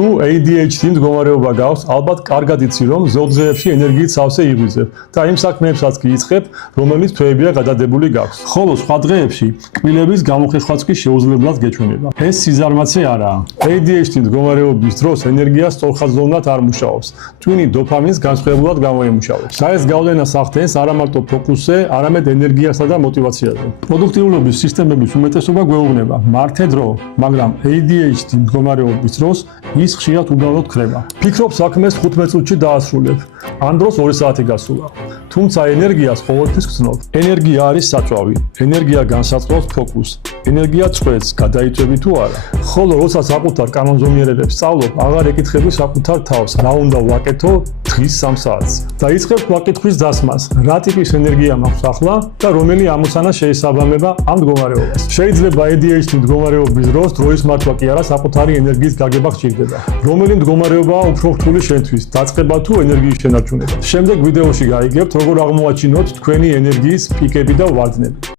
თუ ADHD მდგომარეობა გაქვს, ალბათ კარგად იცი, რომ ზოგ-დღეებში ენერგიით სავსე იღვიძებ და იმ საქმეებსაც კი იწყებ, რომელიც თვეებია გადადებული გაქვს. ხოლო სხვა დღეებში კბილების გამოხეხვაც კი შეუძლებლად გეჩვენება. ეს სიზარმაცე არაა. ADHD მდგომარეობის დროს ენერგია სწორხაზოვნად არ მუშაობს. ტვინი დოფამინს განსხვავებულად გამოიმუშავებს. და ეს გავლენას ახდენს არა მარტო ფოკუსზე, არამედ ენერგიასა და мотивაციაზე. პროდუქტიულობის სისტემების უმეტესობა გვეუბნება, მართე დრო, მაგრამ ADHD მდგომარეობის დროს ის ხშირად უბრალოდ ქრება. ფიქრობ საქმეს 15 წუთში დაასრულებ. ამ დროს 2 საათი გასულა. თუმცა ენერგიას ყოველთვის გრძნობ. ენერგია არის საწვავი. ენერგია განსაზღვრავს ფოკუსს. ენერგია წვეთს, გადაიწვევი თუ არა. ხოლო როცა საკუთარ კანონზომიერებებს სწავლობ, აღარ ეკითხები საკუთარ თავს, რა უნდა ვაკეთო დღის 3 საათს. დაიწყებ ვაკითხვის დასმას, რა ტიპის ენერგია მაქვს ახლა და რომელი ამოცანა შეესაბამება ამ მდგომარეობას. შეიძლება ADHD მდგომარეობის დროს დროის მართვა კი არა, საკუთარი ენერგიის გაგება გჭირდება. რომელი მდგომარეობაა უფრო რთული შენთვის, დაწყება თუ ენერგიის შენარჩუნება. შემდეგ ვიდეოში გაიგებთ, როგორ აღმოაჩინოთ თქვენი ენერგიის პიკები და ვარდნები.